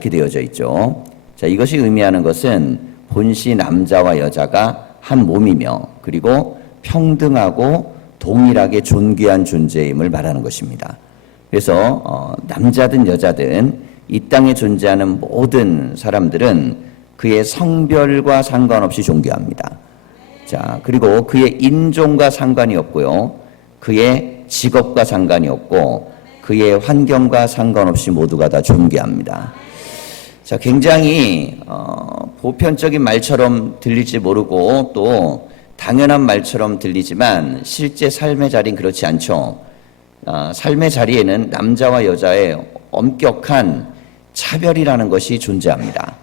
이렇게 되어져 있죠. 자, 이것이 의미하는 것은 본시 남자와 여자가 한 몸이며 그리고 평등하고 동일하게 존귀한 존재임을 말하는 것입니다. 그래서 남자든 여자든 이 땅에 존재하는 모든 사람들은 그의 성별과 상관없이 존귀합니다. 자, 그리고 그의 인종과 상관이 없고요. 그의 직업과 상관이 없고 그의 환경과 상관없이 모두가 다 존귀합니다. 자, 굉장히 보편적인 말처럼 들릴지 모르고 또 당연한 말처럼 들리지만 실제 삶의 자리는 그렇지 않죠. 삶의 자리에는 남자와 여자의 엄격한 차별이라는 것이 존재합니다.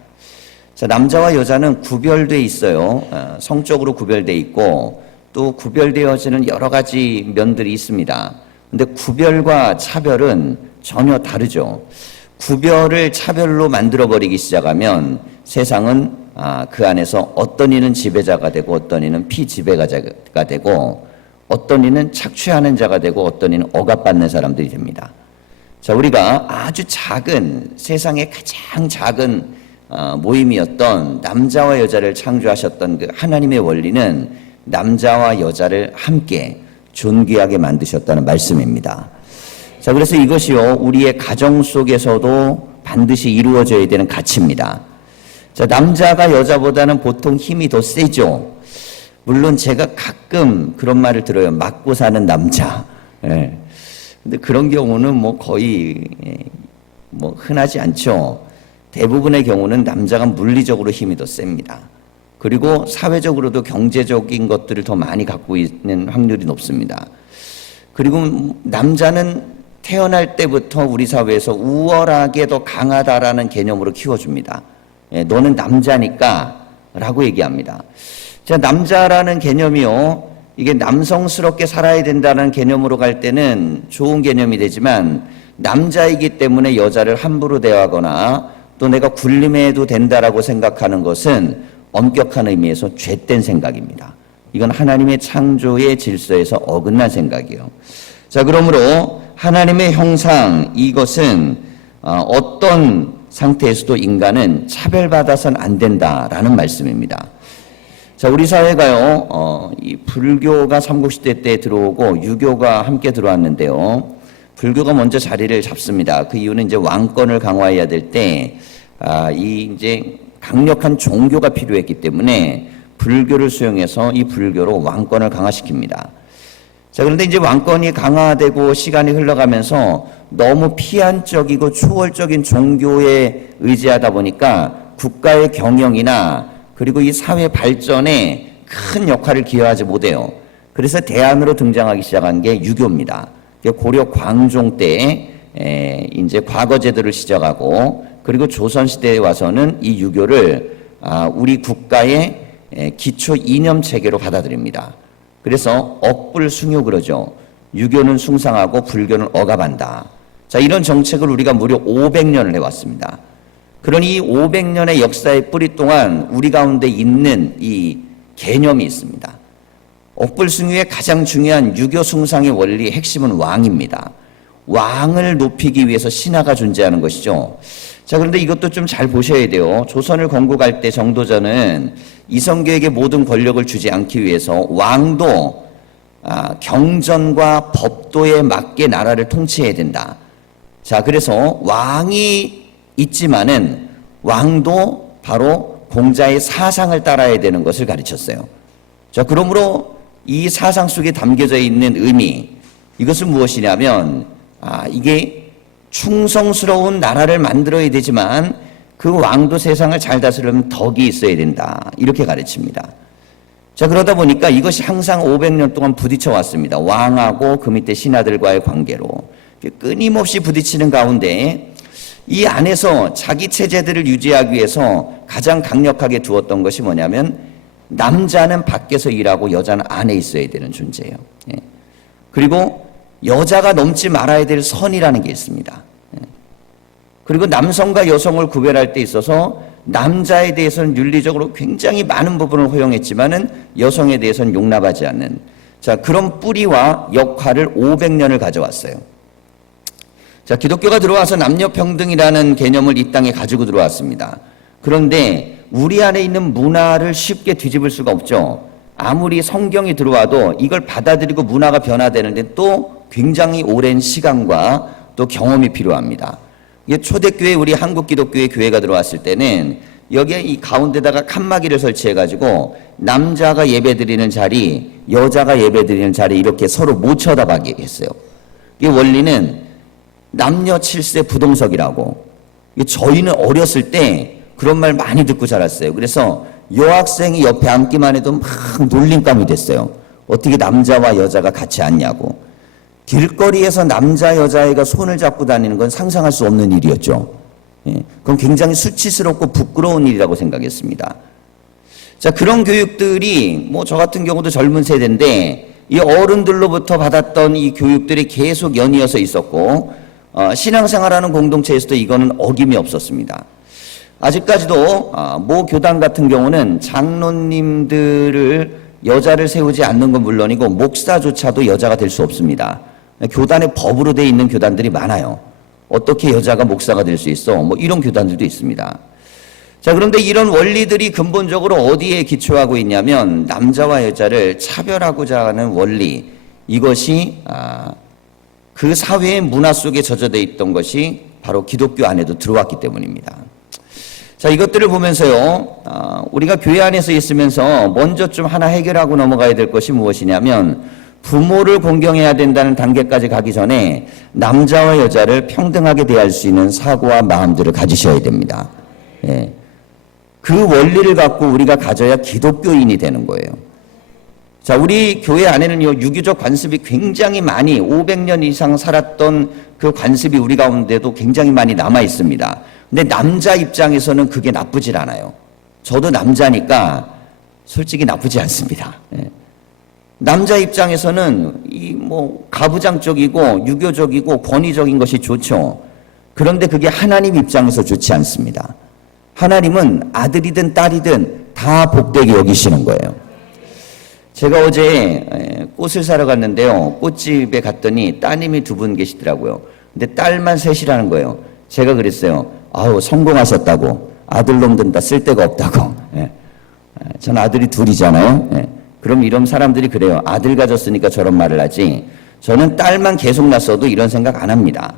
자, 남자와 여자는 구별되어 있어요. 성적으로 구별되어 있고 또 구별되어지는 여러 가지 면들이 있습니다. 근데 구별과 차별은 전혀 다르죠. 구별을 차별로 만들어버리기 시작하면 세상은 그 안에서 어떤 이는 지배자가 되고 어떤 이는 피지배자가 되고 어떤 이는 착취하는 자가 되고 어떤 이는 억압받는 사람들이 됩니다. 자, 우리가 아주 작은 세상의 가장 작은 모임이었던 남자와 여자를 창조하셨던 그 하나님의 원리는 남자와 여자를 함께 존귀하게 만드셨다는 말씀입니다. 자, 그래서 이것이요, 우리의 가정 속에서도 반드시 이루어져야 되는 가치입니다. 자, 남자가 여자보다는 보통 힘이 더 세죠. 물론 제가 가끔 그런 말을 들어요. 맞고 사는 남자. 예. 근데 그런 경우는 뭐 거의 뭐 흔하지 않죠. 대부분의 경우는 남자가 물리적으로 힘이 더 셉니다. 그리고 사회적으로도 경제적인 것들을 더 많이 갖고 있는 확률이 높습니다. 그리고 남자는 태어날 때부터 우리 사회에서 우월하게 더 강하다라는 개념으로 키워줍니다. 예, 너는 남자니까 라고 얘기합니다. 자, 남자라는 개념이요, 이게 남성스럽게 살아야 된다는 개념으로 갈 때는 좋은 개념이 되지만 남자이기 때문에 여자를 함부로 대하거나 또 내가 굴림해도 된다라고 생각하는 것은 엄격한 의미에서 죄된 생각입니다. 이건 하나님의 창조의 질서에서 어긋난 생각이에요. 자, 그러므로 하나님의 형상, 이것은 어떤 상태에서도 인간은 차별받아서는 안 된다라는 말씀입니다. 자, 우리 사회가요, 이 불교가 삼국시대 때 들어오고 유교가 함께 들어왔는데요. 불교가 먼저 자리를 잡습니다. 그 이유는 이제 왕권을 강화해야 될 때, 이 이제 강력한 종교가 필요했기 때문에 불교를 수용해서 이 불교로 왕권을 강화시킵니다. 자, 그런데 이제 왕권이 강화되고 시간이 흘러가면서 너무 피한적이고 초월적인 종교에 의지하다 보니까 국가의 경영이나 그리고 이 사회 발전에 큰 역할을 기여하지 못해요. 그래서 대안으로 등장하기 시작한 게 유교입니다. 고려 광종 때 이제 과거 제도를 시작하고 그리고 조선시대에 와서는 이 유교를 우리 국가의 기초 이념 체계로 받아들입니다. 그래서 억불숭유 그러죠. 유교는 숭상하고 불교는 억압한다. 자, 이런 정책을 우리가 무려 500년을 해왔습니다. 그러니 이 500년의 역사의 뿌리 동안 우리 가운데 있는 이 개념이 있습니다. 억불숭유의 가장 중요한 유교 숭상의 원리의 핵심은 왕입니다. 왕을 높이기 위해서 신하가 존재하는 것이죠. 자, 그런데 이것도 좀 잘 보셔야 돼요. 조선을 건국할 때 정도전은 이성계에게 모든 권력을 주지 않기 위해서 왕도 경전과 법도에 맞게 나라를 통치해야 된다. 자, 그래서 왕이 있지만은 왕도 바로 공자의 사상을 따라야 되는 것을 가르쳤어요. 자, 그러므로 이 사상 속에 담겨져 있는 의미, 이것은 무엇이냐면 이게 충성스러운 나라를 만들어야 되지만 그 왕도 세상을 잘 다스리려면 덕이 있어야 된다. 이렇게 가르칩니다. 자, 그러다 보니까 이것이 항상 500년 동안 부딪혀 왔습니다. 왕하고 그 밑에 신하들과의 관계로 끊임없이 부딪히는 가운데 이 안에서 자기 체제들을 유지하기 위해서 가장 강력하게 두었던 것이 뭐냐면 남자는 밖에서 일하고 여자는 안에 있어야 되는 존재예요. 그리고 여자가 넘지 말아야 될 선이라는 게 있습니다. 그리고 남성과 여성을 구별할 때 있어서 남자에 대해서는 윤리적으로 굉장히 많은 부분을 허용했지만은 여성에 대해서는 용납하지 않는, 자, 그런 뿌리와 역할을 500년을 가져왔어요. 자, 기독교가 들어와서 남녀평등이라는 개념을 이 땅에 가지고 들어왔습니다. 그런데 우리 안에 있는 문화를 쉽게 뒤집을 수가 없죠. 아무리 성경이 들어와도 이걸 받아들이고 문화가 변화되는데 또 굉장히 오랜 시간과 또 경험이 필요합니다. 이게 초대교회 우리 한국 기독교회 교회가 들어왔을 때는 여기에 이 가운데다가 칸막이를 설치해가지고 남자가 예배드리는 자리, 여자가 예배드리는 자리 이렇게 서로 못 쳐다보게 했어요. 이 원리는 남녀 7세 부동석이라고. 저희는 어렸을 때 그런 말 많이 듣고 자랐어요. 그래서 여학생이 옆에 앉기만 해도 막 놀림감이 됐어요. 어떻게 남자와 여자가 같이 앉냐고. 길거리에서 남자 여자애가 손을 잡고 다니는 건 상상할 수 없는 일이었죠. 그건 굉장히 수치스럽고 부끄러운 일이라고 생각했습니다. 자, 그런 교육들이 뭐 저 같은 경우도 젊은 세대인데 이 어른들로부터 받았던 이 교육들이 계속 연이어서 있었고 신앙생활하는 공동체에서도 이거는 어김이 없었습니다. 아직까지도 모 교단 같은 경우는 장로님들을 여자를 세우지 않는 건 물론이고 목사조차도 여자가 될 수 없습니다. 교단에 법으로 돼 있는 교단들이 많아요. 어떻게 여자가 목사가 될 수 있어? 뭐 이런 교단들도 있습니다. 자, 그런데 이런 원리들이 근본적으로 어디에 기초하고 있냐면 남자와 여자를 차별하고자 하는 원리, 이것이 그 사회의 문화 속에 젖어져 있던 것이 바로 기독교 안에도 들어왔기 때문입니다. 자, 이것들을 보면서요, 우리가 교회 안에서 있으면서 먼저 좀 하나 해결하고 넘어가야 될 것이 무엇이냐면 부모를 공경해야 된다는 단계까지 가기 전에 남자와 여자를 평등하게 대할 수 있는 사고와 마음들을 가지셔야 됩니다. 예. 그 원리를 갖고 우리가 가져야 기독교인이 되는 거예요. 자, 우리 교회 안에는요, 유교적 관습이 굉장히 많이 500년 이상 살았던 그 관습이 우리 가운데도 굉장히 많이 남아 있습니다. 근데 남자 입장에서는 그게 나쁘질 않아요. 저도 남자니까 솔직히 나쁘지 않습니다. 예. 남자 입장에서는 이 뭐 가부장적이고 유교적이고 권위적인 것이 좋죠. 그런데 그게 하나님 입장에서 좋지 않습니다. 하나님은 아들이든 딸이든 다 복되게 여기시는 거예요. 제가 어제 꽃을 사러 갔는데요. 꽃집에 갔더니 따님이 2분 계시더라고요. 근데 딸만 셋이라는 거예요. 제가 그랬어요. 아우, 성공하셨다고. 아들놈들은 다 쓸데가 없다고. 예. 전 아들이 2이잖아요. 예. 그럼 이런 사람들이 그래요. 아들 가졌으니까 저런 말을 하지. 저는 딸만 계속 낳았어도 이런 생각 안 합니다.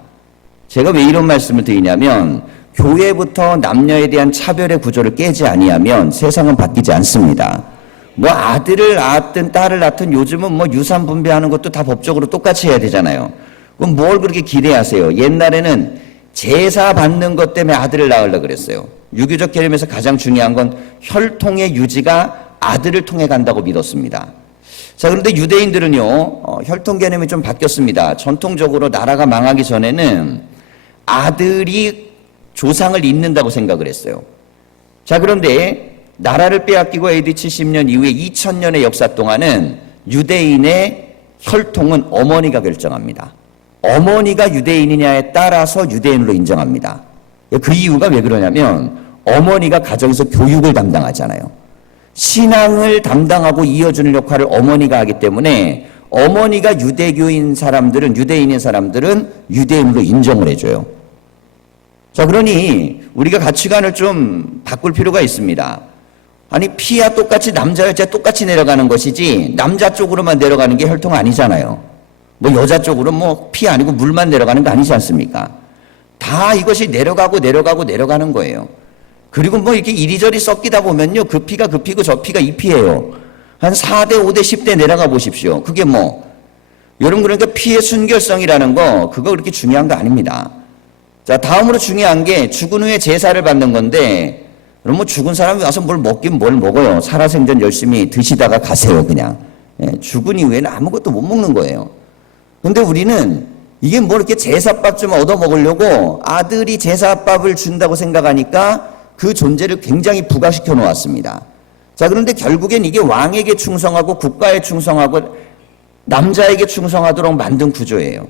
제가 왜 이런 말씀을 드리냐면 교회부터 남녀에 대한 차별의 구조를 깨지 아니하면 세상은 바뀌지 않습니다. 뭐 아들을 낳았든 딸을 낳든 요즘은 뭐 유산 분배하는 것도 다 법적으로 똑같이 해야 되잖아요. 그럼 뭘 그렇게 기대하세요? 옛날에는 제사 받는 것 때문에 아들을 낳으려고 그랬어요. 유교적 개념에서 가장 중요한 건 혈통의 유지가 아들을 통해 간다고 믿었습니다. 자, 그런데 유대인들은요, 혈통 개념이 좀 바뀌었습니다. 전통적으로 나라가 망하기 전에는 아들이 조상을 잇는다고 생각을 했어요. 자, 그런데 나라를 빼앗기고 AD 70년 이후에 2000년의 역사 동안은 유대인의 혈통은 어머니가 결정합니다. 어머니가 유대인이냐에 따라서 유대인으로 인정합니다. 그 이유가 왜 그러냐면 어머니가 가정에서 교육을 담당하잖아요. 신앙을 담당하고 이어주는 역할을 어머니가 하기 때문에 어머니가 유대인인 사람들은 유대인으로 인정을 해줘요. 자, 그러니 우리가 가치관을 좀 바꿀 필요가 있습니다. 아니, 피야 똑같이 남자 여자 똑같이 내려가는 것이지 남자 쪽으로만 내려가는 게 혈통 아니잖아요. 뭐 여자 쪽으로 뭐 피 아니고 물만 내려가는 거 아니지 않습니까? 다 이것이 내려가는 거예요. 그리고 뭐 이렇게 이리저리 섞이다 보면요, 그 피가 그 피고 저 피가 이 피예요. 한 4대 5대 10대 내려가 보십시오. 그게 뭐 여러분, 그러니까 피의 순결성이라는 거 그거 그렇게 중요한 거 아닙니다. 자, 다음으로 중요한 게 죽은 후에 제사를 받는 건데, 그럼 뭐 죽은 사람이 와서 뭘 먹긴 뭘 먹어요. 살아생전 열심히 드시다가 가세요, 그냥. 예, 죽은 이후에는 아무것도 못 먹는 거예요. 근데 우리는 이게 뭐 이렇게 제사밥 좀 얻어 먹으려고 아들이 제사밥을 준다고 생각하니까 그 존재를 굉장히 부각시켜 놓았습니다. 자, 그런데 결국엔 이게 왕에게 충성하고 국가에 충성하고 남자에게 충성하도록 만든 구조예요.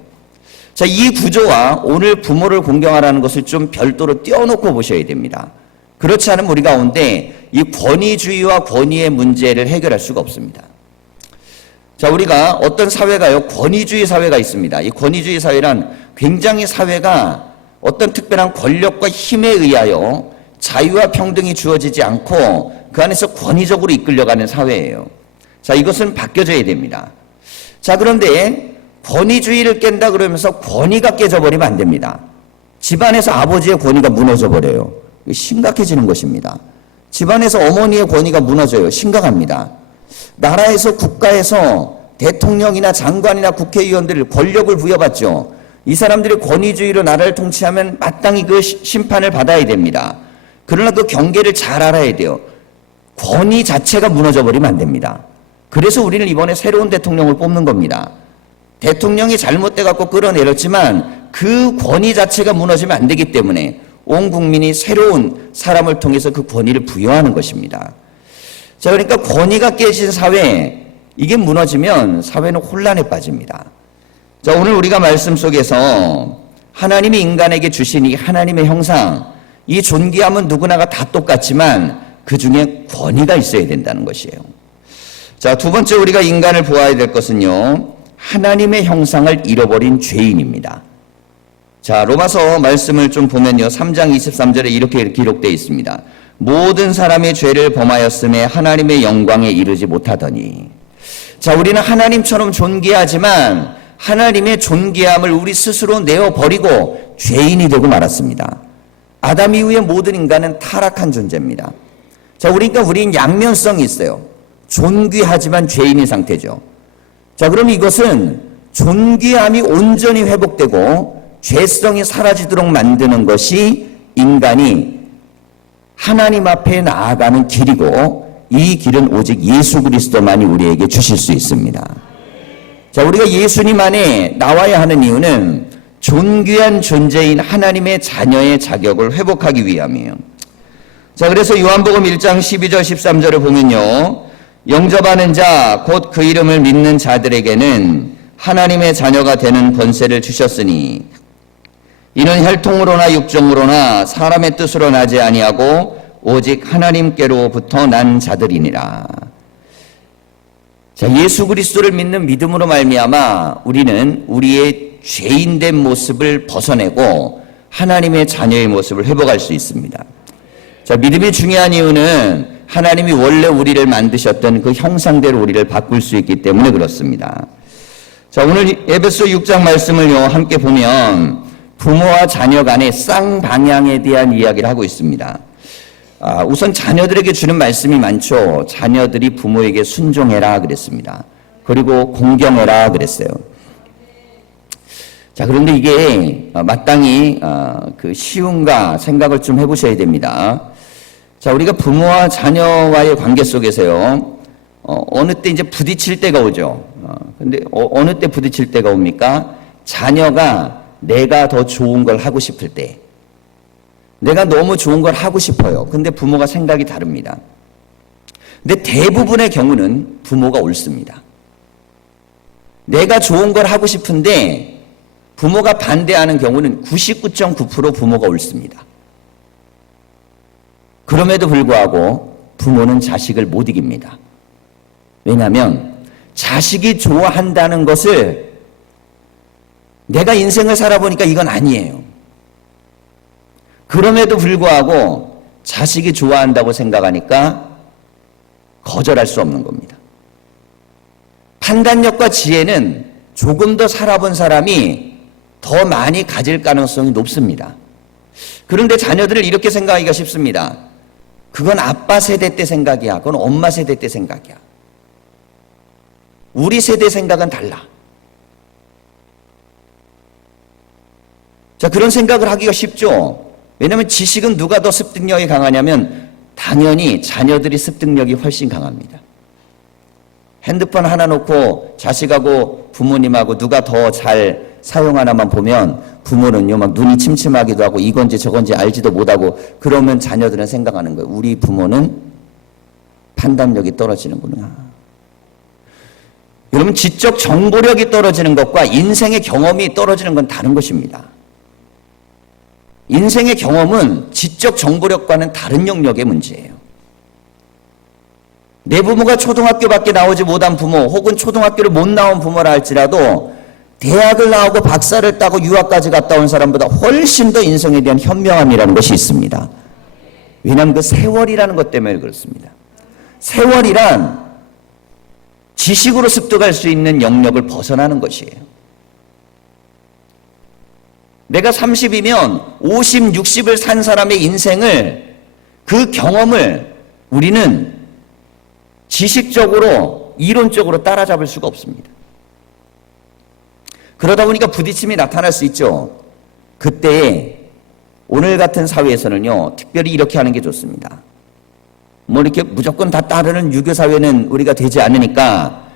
자, 이 구조와 오늘 부모를 공경하라는 것을 좀 별도로 떼어놓고 보셔야 됩니다. 그렇지 않으면 우리 가운데 이 권위주의와 권위의 문제를 해결할 수가 없습니다. 자, 우리가 어떤 사회가요, 권위주의 사회가 있습니다. 이 권위주의 사회란 굉장히 사회가 어떤 특별한 권력과 힘에 의하여 자유와 평등이 주어지지 않고 그 안에서 권위적으로 이끌려가는 사회예요. 자, 이것은 바뀌어져야 됩니다. 자, 그런데 권위주의를 깬다 그러면서 권위가 깨져버리면 안 됩니다. 집안에서 아버지의 권위가 무너져버려요. 심각해지는 것입니다. 집안에서 어머니의 권위가 무너져요. 심각합니다. 나라에서 국가에서 대통령이나 장관이나 국회의원들 권력을 부여받죠. 이 사람들이 권위주의로 나라를 통치하면 마땅히 그 심판을 받아야 됩니다. 그러나 그 경계를 잘 알아야 돼요. 권위 자체가 무너져버리면 안 됩니다. 그래서 우리는 이번에 새로운 대통령을 뽑는 겁니다. 대통령이 잘못돼갖고 끌어내렸지만 그 권위 자체가 무너지면 안 되기 때문에 온 국민이 새로운 사람을 통해서 그 권위를 부여하는 것입니다. 자, 그러니까 권위가 깨진 사회, 이게 무너지면 사회는 혼란에 빠집니다. 자, 오늘 우리가 말씀 속에서 하나님이 인간에게 주신 이 하나님의 형상, 이 존귀함은 누구나가 다 똑같지만 그 중에 권위가 있어야 된다는 것이에요. 자, 두 번째 우리가 인간을 보아야 될 것은요, 하나님의 형상을 잃어버린 죄인입니다. 자, 로마서 말씀을 좀 보면요, 3장 23절에 이렇게 기록되어 있습니다. 모든 사람이 죄를 범하였음에 하나님의 영광에 이르지 못하더니. 자, 우리는 하나님처럼 존귀하지만 하나님의 존귀함을 우리 스스로 내어버리고 죄인이 되고 말았습니다. 아담 이후의 모든 인간은 타락한 존재입니다. 자, 우리는 양면성이 있어요. 존귀하지만 죄인인 상태죠. 자, 그럼 이것은 존귀함이 온전히 회복되고 죄성이 사라지도록 만드는 것이 인간이 하나님 앞에 나아가는 길이고, 이 길은 오직 예수 그리스도만이 우리에게 주실 수 있습니다. 자, 우리가 예수님 안에 나와야 하는 이유는 존귀한 존재인 하나님의 자녀의 자격을 회복하기 위함이에요. 자, 그래서 요한복음 1장 12절 13절을 보면요, 영접하는 자 곧 그 이름을 믿는 자들에게는 하나님의 자녀가 되는 권세를 주셨으니 이는 혈통으로나 육정으로나 사람의 뜻으로 나지 아니하고 오직 하나님께로부터 난 자들이니라. 자, 예수 그리스도를 믿는 믿음으로 말미암아 우리는 우리의 죄인된 모습을 벗어내고 하나님의 자녀의 모습을 회복할 수 있습니다. 자, 믿음이 중요한 이유는 하나님이 원래 우리를 만드셨던 그 형상대로 우리를 바꿀 수 있기 때문에 그렇습니다. 자, 오늘 에베소 6장 말씀을요, 함께 보면 부모와 자녀 간의 쌍방향에 대한 이야기를 하고 있습니다. 우선 자녀들에게 주는 말씀이 많죠. 자녀들이 부모에게 순종해라 그랬습니다. 그리고 공경해라 그랬어요. 자, 그런데 이게 마땅히 그 쉬운가 생각을 좀 해보셔야 됩니다. 자, 우리가 부모와 자녀와의 관계 속에서요, 어느 때 이제 부딪힐 때가 오죠. 근데 어느 때 부딪힐 때가 옵니까? 자녀가 내가 더 좋은 걸 하고 싶을 때. 내가 너무 좋은 걸 하고 싶어요. 근데 부모가 생각이 다릅니다. 근데 대부분의 경우는 부모가 옳습니다. 내가 좋은 걸 하고 싶은데 부모가 반대하는 경우는 99.9% 부모가 옳습니다. 그럼에도 불구하고 부모는 자식을 못 이깁니다. 왜냐하면 자식이 좋아한다는 것을 내가 인생을 살아보니까 이건 아니에요. 그럼에도 불구하고 자식이 좋아한다고 생각하니까 거절할 수 없는 겁니다. 판단력과 지혜는 조금 더 살아본 사람이 더 많이 가질 가능성이 높습니다. 그런데 자녀들을 이렇게 생각하기가 쉽습니다. 그건 아빠 세대 때 생각이야. 그건 엄마 세대 때 생각이야. 우리 세대 생각은 달라. 자, 그런 생각을 하기가 쉽죠. 왜냐하면 지식은 누가 더 습득력이 강하냐면 당연히 자녀들이 습득력이 훨씬 강합니다. 핸드폰 하나 놓고 자식하고 부모님하고 누가 더 잘 사용하나만 보면 부모는요, 막 눈이 침침하기도 하고 이건지 저건지 알지도 못하고, 그러면 자녀들은 생각하는 거예요. 우리 부모는 판단력이 떨어지는구나. 여러분, 지적 정보력이 떨어지는 것과 인생의 경험이 떨어지는 건 다른 것입니다. 인생의 경험은 지적 정보력과는 다른 영역의 문제예요. 내 부모가 초등학교밖에 나오지 못한 부모 혹은 초등학교를 못 나온 부모라 할지라도 대학을 나오고 박사를 따고 유학까지 갔다 온 사람보다 훨씬 더 인성에 대한 현명함이라는 것이 있습니다. 왜냐하면 그 세월이라는 것 때문에 그렇습니다. 세월이란 지식으로 습득할 수 있는 영역을 벗어나는 것이에요. 내가 30이면 50, 60을 산 사람의 인생을, 그 경험을 우리는 지식적으로, 이론적으로 따라잡을 수가 없습니다. 그러다 보니까 부딪힘이 나타날 수 있죠. 그때 오늘 같은 사회에서는요, 특별히 이렇게 하는 게 좋습니다. 뭐 이렇게 무조건 다 따르는 유교 사회는 우리가 되지 않으니까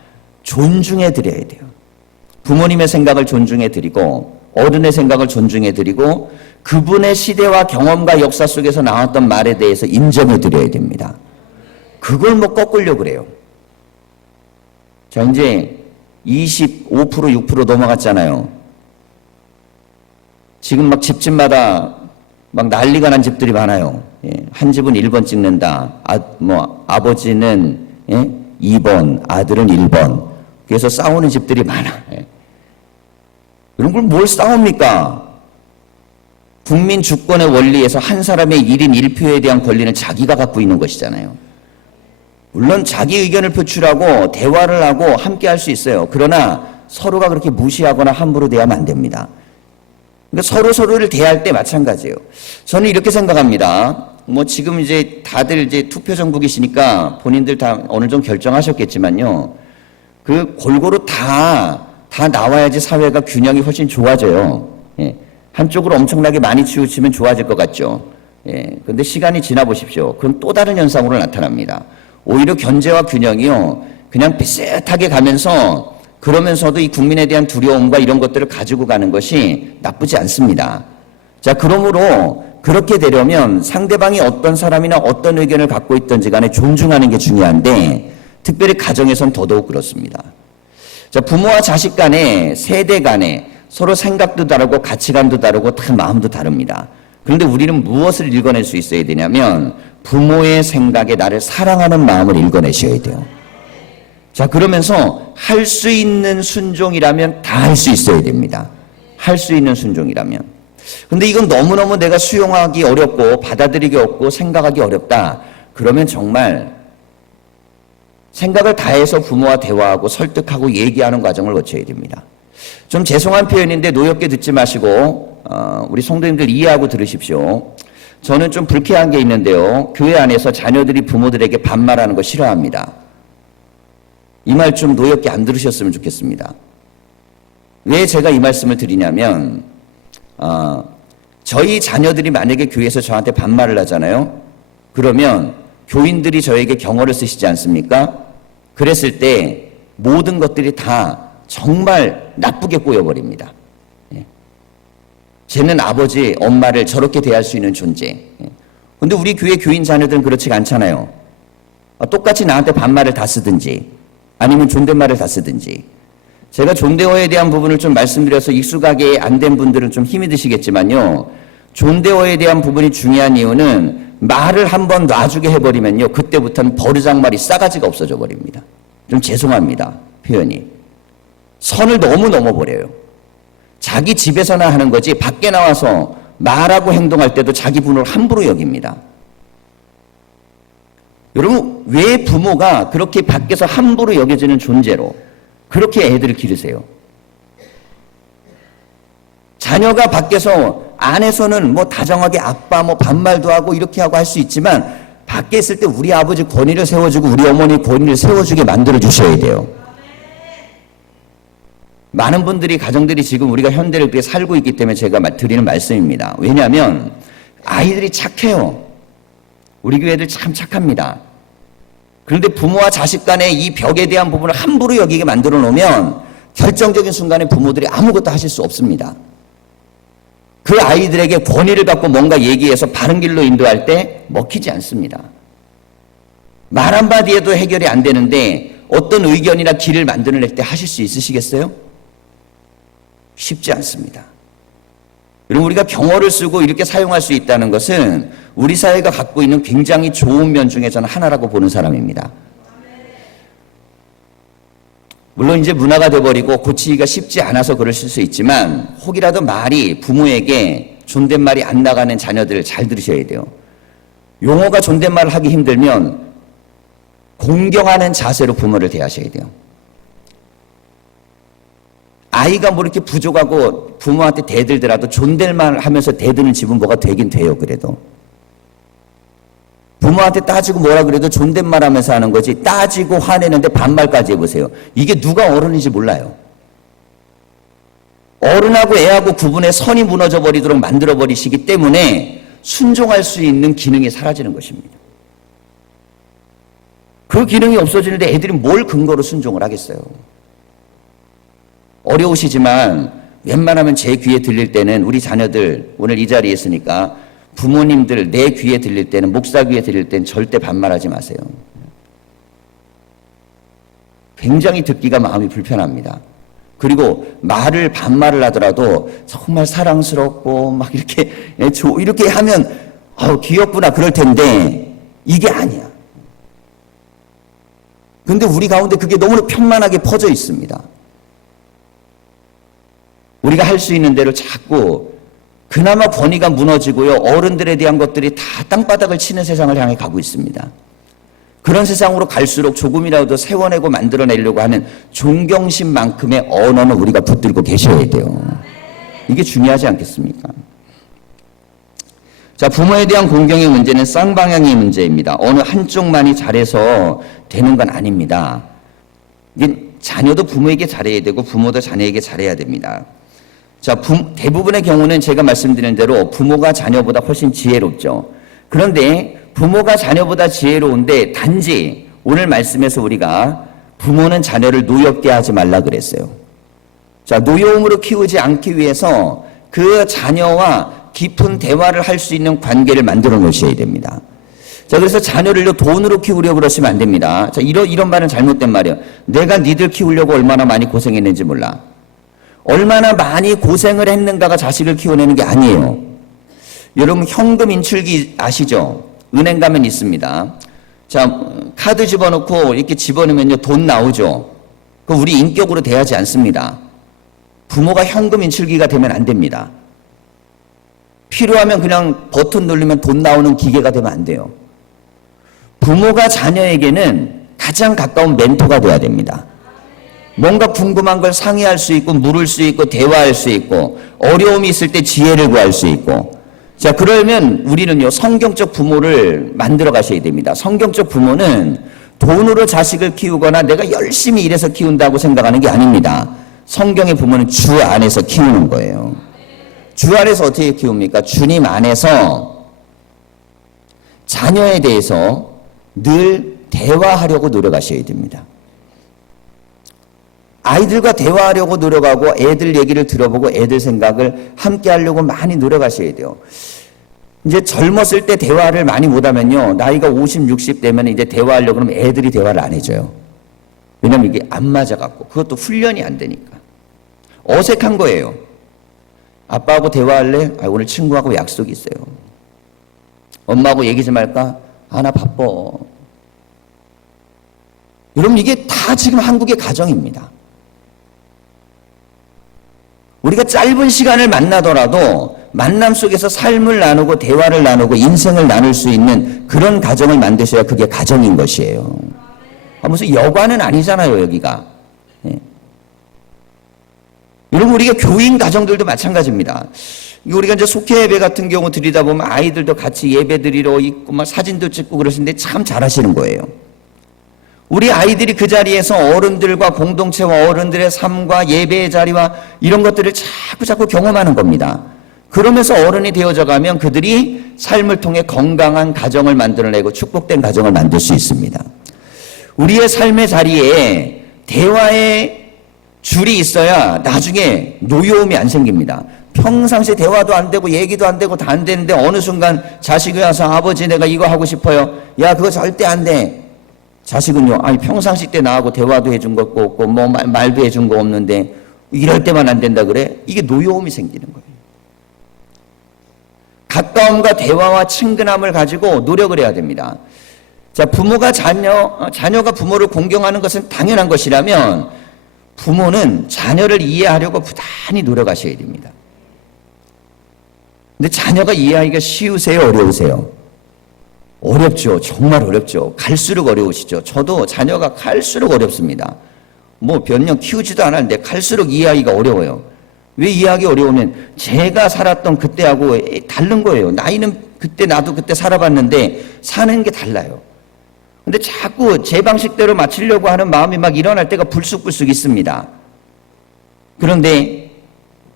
존중해 드려야 돼요. 부모님의 생각을 존중해 드리고 어른의 생각을 존중해 드리고 그분의 시대와 경험과 역사 속에서 나왔던 말에 대해서 인정해 드려야 됩니다. 그걸 뭐 꺾으려고 그래요. 자, 이제 25%, 6% 넘어갔잖아요. 지금 막 집집마다 막 난리가 난 집들이 많아요. 예, 한 집은 1번 찍는다. 아버지는 2번, 아들은 1번. 그래서 싸우는 집들이 많아. 예. 이런 걸 뭘 싸웁니까? 국민 주권의 원리에서 한 사람의 1인 1표에 대한 권리는 자기가 갖고 있는 것이잖아요. 물론 자기 의견을 표출하고 대화를 하고 함께 할 수 있어요. 그러나 서로가 그렇게 무시하거나 함부로 대하면 안 됩니다. 그러니까 서로를 대할 때 마찬가지예요. 저는 이렇게 생각합니다. 뭐 지금 이제 다들 이제 투표 정국이시니까 본인들 다 어느 정도 결정하셨겠지만요. 그 골고루 다 나와야지 사회가 균형이 훨씬 좋아져요. 예. 한쪽으로 엄청나게 많이 치우치면 좋아질 것 같죠. 예. 근데 시간이 지나 보십시오. 그럼 또 다른 현상으로 나타납니다. 오히려 견제와 균형이요, 그냥 비슷하게 가면서 그러면서도 이 국민에 대한 두려움과 이런 것들을 가지고 가는 것이 나쁘지 않습니다. 자, 그러므로 그렇게 되려면 상대방이 어떤 사람이나 어떤 의견을 갖고 있든지 간에 존중하는 게 중요한데 특별히 가정에선 더더욱 그렇습니다. 자, 부모와 자식 간에, 세대 간에 서로 생각도 다르고 가치관도 다르고 다 마음도 다릅니다. 그런데 우리는 무엇을 읽어낼 수 있어야 되냐면 부모의 생각에 나를 사랑하는 마음을 읽어내셔야 돼요. 자, 그러면서 할 수 있는 순종이라면 다 할 수 있어야 됩니다. 할 수 있는 순종이라면. 근데 이건 너무너무 내가 수용하기 어렵고 받아들이기 어렵고 생각하기 어렵다. 그러면 정말 생각을 다해서 부모와 대화하고 설득하고 얘기하는 과정을 거쳐야 됩니다. 좀 죄송한 표현인데 노엽게 듣지 마시고 우리 성도님들 이해하고 들으십시오. 저는 좀 불쾌한 게 있는데요. 교회 안에서 자녀들이 부모들에게 반말하는 거 싫어합니다. 이 말 좀 노엽게 안 들으셨으면 좋겠습니다. 왜 제가 이 말씀을 드리냐면 저희 자녀들이 만약에 교회에서 저한테 반말을 하잖아요. 그러면 교인들이 저에게 경어를 쓰시지 않습니까? 그랬을 때 모든 것들이 다 정말 나쁘게 꼬여버립니다. 쟤는 아버지, 엄마를 저렇게 대할 수 있는 존재. 그런데 우리 교회 교인 자녀들은 그렇지가 않잖아요. 똑같이 나한테 반말을 다 쓰든지 아니면 존댓말을 다 쓰든지. 제가 존대어에 대한 부분을 좀 말씀드려서 익숙하게 안 된 분들은 좀 힘이 드시겠지만요. 존대어에 대한 부분이 중요한 이유는 말을 한번 놔주게 해버리면요. 그때부터는 버르장말이 싸가지가 없어져 버립니다. 좀 죄송합니다. 표현이. 선을 너무 넘어버려요. 자기 집에서나 하는 거지 밖에 나와서 말하고 행동할 때도 자기 분을 함부로 여깁니다. 여러분, 왜 부모가 그렇게 밖에서 함부로 여겨지는 존재로 그렇게 애들을 기르세요? 자녀가 밖에서, 안에서는 뭐 다정하게 아빠 뭐 반말도 하고 이렇게 하고 할 수 있지만 밖에 있을 때 우리 아버지 권위를 세워주고 우리 어머니 권위를 세워주게 만들어 주셔야 돼요. 많은 분들이, 가정들이 지금 우리가 현대를 그렇게 살고 있기 때문에 제가 드리는 말씀입니다. 왜냐하면 아이들이 착해요. 우리 교회들 참 착합니다. 그런데 부모와 자식 간의 이 벽에 대한 부분을 함부로 여기게 만들어 놓으면 결정적인 순간에 부모들이 아무것도 하실 수 없습니다. 그 아이들에게 권위를 갖고 뭔가 얘기해서 바른 길로 인도할 때 먹히지 않습니다. 말 한마디에도 해결이 안 되는데 어떤 의견이나 길을 만들어낼 때 하실 수 있으시겠어요? 쉽지 않습니다. 여러분, 우리가 경어를 쓰고 이렇게 사용할 수 있다는 것은 우리 사회가 갖고 있는 굉장히 좋은 면 중에 저는 하나라고 보는 사람입니다. 물론 이제 문화가 돼버리고 고치기가 쉽지 않아서 그러실 수 있지만 혹이라도 말이 부모에게 존댓말이 안 나가는 자녀들 잘 들으셔야 돼요. 용어가 존댓말을 하기 힘들면 공경하는 자세로 부모를 대하셔야 돼요. 아이가 뭐 이렇게 부족하고 부모한테 대들더라도 존댓말 하면서 대드는 집은 뭐가 되긴 돼요. 그래도 부모한테 따지고 뭐라 그래도 존댓말 하면서 하는 거지, 따지고 화내는데 반말까지 해보세요. 이게 누가 어른인지 몰라요. 어른하고 애하고 구분의 선이 무너져 버리도록 만들어 버리시기 때문에 순종할 수 있는 기능이 사라지는 것입니다. 그 기능이 없어지는데 애들이 뭘 근거로 순종을 하겠어요. 어려우시지만 웬만하면 제 귀에 들릴 때는, 우리 자녀들 오늘 이 자리에 있으니까 부모님들 내 귀에 들릴 때는, 목사 귀에 들릴 때는 절대 반말하지 마세요. 굉장히 듣기가 마음이 불편합니다. 그리고 반말을 하더라도 정말 사랑스럽고 막 이렇게 하면 귀엽구나 그럴 텐데 이게 아니야. 근데 우리 가운데 그게 너무나 편만하게 퍼져 있습니다. 우리가 할 수 있는 대로 자꾸 그나마 권위가 무너지고요, 어른들에 대한 것들이 다 땅바닥을 치는 세상을 향해 가고 있습니다. 그런 세상으로 갈수록 조금이라도 세워내고 만들어내려고 하는 존경심만큼의 언어는 우리가 붙들고 계셔야 돼요. 이게 중요하지 않겠습니까? 자, 부모에 대한 공경의 문제는 쌍방향의 문제입니다. 어느 한쪽만이 잘해서 되는 건 아닙니다. 자녀도 부모에게 잘해야 되고 부모도 자녀에게 잘해야 됩니다. 자, 대부분의 경우는 제가 말씀드린 대로 부모가 자녀보다 훨씬 지혜롭죠. 그런데 부모가 자녀보다 지혜로운데 단지 오늘 말씀에서 우리가 부모는 자녀를 노엽게 하지 말라 그랬어요. 자, 노여움으로 키우지 않기 위해서 그 자녀와 깊은 대화를 할 수 있는 관계를 만들어 놓으셔야 됩니다. 자, 그래서 자녀를 돈으로 키우려고 그러시면 안 됩니다. 자, 이런 말은 잘못된 말이에요. 내가 니들 키우려고 얼마나 많이 고생했는지 몰라. 얼마나 많이 고생을 했는가가 자식을 키워내는 게 아니에요. 여러분, 현금 인출기 아시죠? 은행 가면 있습니다. 자, 카드 집어넣고 이렇게 집어넣으면요, 돈 나오죠. 그 우리 인격으로 대하지 않습니다. 부모가 현금 인출기가 되면 안 됩니다. 필요하면 그냥 버튼 누르면 돈 나오는 기계가 되면 안 돼요. 부모가 자녀에게는 가장 가까운 멘토가 돼야 됩니다. 뭔가 궁금한 걸 상의할 수 있고, 물을 수 있고, 대화할 수 있고, 어려움이 있을 때 지혜를 구할 수 있고. 자, 그러면 우리는요, 성경적 부모를 만들어 가셔야 됩니다. 성경적 부모는 돈으로 자식을 키우거나 내가 열심히 일해서 키운다고 생각하는 게 아닙니다. 성경의 부모는 주 안에서 키우는 거예요. 주 안에서 어떻게 키웁니까? 주님 안에서 자녀에 대해서 늘 대화하려고 노력하셔야 됩니다. 아이들과 대화하려고 노력하고 애들 얘기를 들어보고 애들 생각을 함께 하려고 많이 노력하셔야 돼요. 이제 젊었을 때 대화를 많이 못하면요, 나이가 50, 60 되면 이제 대화하려고 그러면 애들이 대화를 안 해줘요. 왜냐면 이게 안 맞아갖고, 그것도 훈련이 안 되니까. 어색한 거예요. 아빠하고 대화할래? 오늘 친구하고 약속이 있어요. 엄마하고 얘기 좀 할까? 나 바빠. 여러분, 이게 다 지금 한국의 가정입니다. 우리가 짧은 시간을 만나더라도 만남 속에서 삶을 나누고 대화를 나누고 인생을 나눌 수 있는 그런 가정을 만드셔야 그게 가정인 것이에요. 무슨 여관은 아니잖아요, 여기가. 네. 여러분, 우리가 교인 가정들도 마찬가지입니다. 우리가 이제 속회 예배 같은 경우 드리다 보면 아이들도 같이 예배 드리러 있고 막 사진도 찍고 그러시는데 참 잘하시는 거예요. 우리 아이들이 그 자리에서 어른들과 공동체와 어른들의 삶과 예배의 자리와 이런 것들을 자꾸 경험하는 겁니다. 그러면서 어른이 되어져 가면 그들이 삶을 통해 건강한 가정을 만들어내고 축복된 가정을 만들 수 있습니다. 우리의 삶의 자리에 대화의 줄이 있어야 나중에 노여움이 안 생깁니다. 평상시 대화도 안 되고 얘기도 안 되고 다 안 되는데 어느 순간 자식이 와서 아버지 내가 이거 하고 싶어요. 야, 그거 절대 안 돼. 자식은요, 평상시 때 나하고 대화도 해준 거 없고 뭐 말도 해준 거 없는데 이럴 때만 안 된다 그래? 이게 노여움이 생기는 거예요. 가까움과 대화와 친근함을 가지고 노력을 해야 됩니다. 자, 부모가 자녀가 부모를 공경하는 것은 당연한 것이라면 부모는 자녀를 이해하려고 부단히 노력하셔야 됩니다. 근데 자녀가 이해하기가 쉬우세요? 어려우세요? 어렵죠. 정말 어렵죠. 갈수록 어려우시죠. 저도 자녀가 갈수록 어렵습니다. 뭐 몇 년 키우지도 않았는데 갈수록 이해하기가 어려워요. 왜 이해하기 어려우면 제가 살았던 그때하고 다른 거예요. 나이는 그때 나도 그때 살아봤는데 사는 게 달라요. 근데 자꾸 제 방식대로 맞추려고 하는 마음이 막 일어날 때가 불쑥불쑥 있습니다. 그런데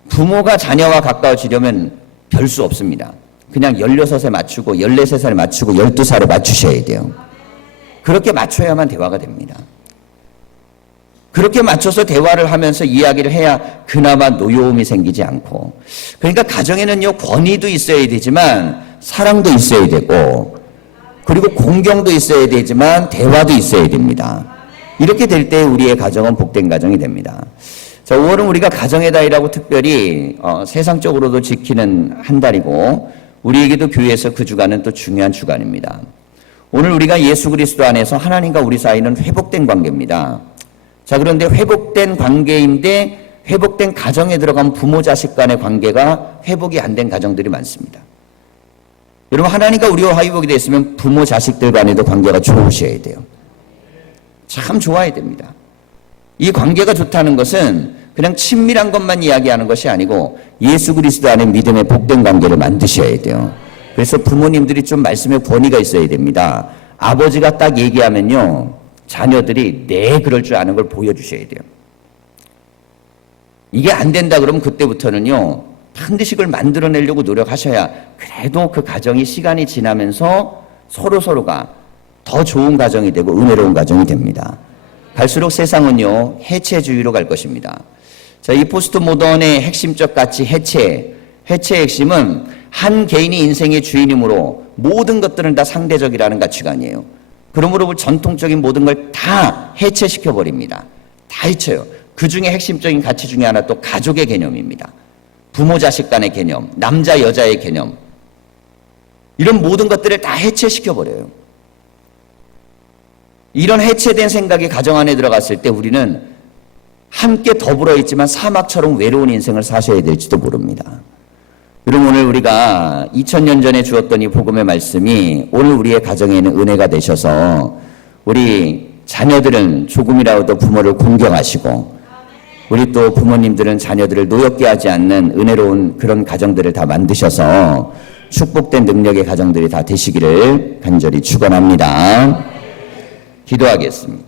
부모가 자녀와 가까워지려면 별 수 없습니다. 그냥 16에 맞추고 14살 맞추고 12살에 맞추셔야 돼요. 그렇게 맞춰야만 대화가 됩니다. 그렇게 맞춰서 대화를 하면서 이야기를 해야 그나마 노여움이 생기지 않고, 그러니까 가정에는요 권위도 있어야 되지만 사랑도 있어야 되고 그리고 공경도 있어야 되지만 대화도 있어야 됩니다. 이렇게 될 때 우리의 가정은 복된 가정이 됩니다. 자, 5월은 우리가 가정의 달이라고 특별히 세상적으로도 지키는 한 달이고 우리에게도 교회에서 그 주간은 또 중요한 주간입니다. 오늘 우리가 예수 그리스도 안에서 하나님과 우리 사이는 회복된 관계입니다. 자, 그런데 회복된 관계인데 회복된 가정에 들어간 부모 자식 간의 관계가 회복이 안 된 가정들이 많습니다. 여러분, 하나님과 우리와 회복이 됐으면 부모 자식들 간에도 관계가 좋으셔야 돼요. 참 좋아야 됩니다. 이 관계가 좋다는 것은 그냥 친밀한 것만 이야기하는 것이 아니고 예수 그리스도 안에 믿음의 복된 관계를 만드셔야 돼요. 그래서 부모님들이 좀 말씀의 권위가 있어야 됩니다. 아버지가 딱 얘기하면요 자녀들이 네 그럴 줄 아는 걸 보여주셔야 돼요. 이게 안 된다 그러면 그때부터는요 반드시 그걸 만들어내려고 노력하셔야 그래도 그 가정이 시간이 지나면서 서로가 더 좋은 가정이 되고 은혜로운 가정이 됩니다. 갈수록 세상은요 해체주의로 갈 것입니다. 자, 이 포스트 모던의 핵심적 가치 해체의 핵심은 한 개인이 인생의 주인이므로 모든 것들은 다 상대적이라는 가치관이에요. 그러므로 전통적인 모든 걸 다 해체시켜 버립니다. 다 해쳐요. 그 중에 핵심적인 가치 중에 하나 또 가족의 개념입니다. 부모 자식 간의 개념, 남자 여자의 개념, 이런 모든 것들을 다 해체시켜 버려요. 이런 해체된 생각이 가정 안에 들어갔을 때 우리는 함께 더불어 있지만 사막처럼 외로운 인생을 사셔야 될지도 모릅니다. 여러분, 오늘 우리가 2000년 전에 주었던 이 복음의 말씀이 오늘 우리의 가정에는 은혜가 되셔서 우리 자녀들은 조금이라도 부모를 공경하시고 우리 또 부모님들은 자녀들을 노엽게 하지 않는 은혜로운 그런 가정들을 다 만드셔서 축복된 능력의 가정들이 다 되시기를 간절히 축원합니다. 기도하겠습니다.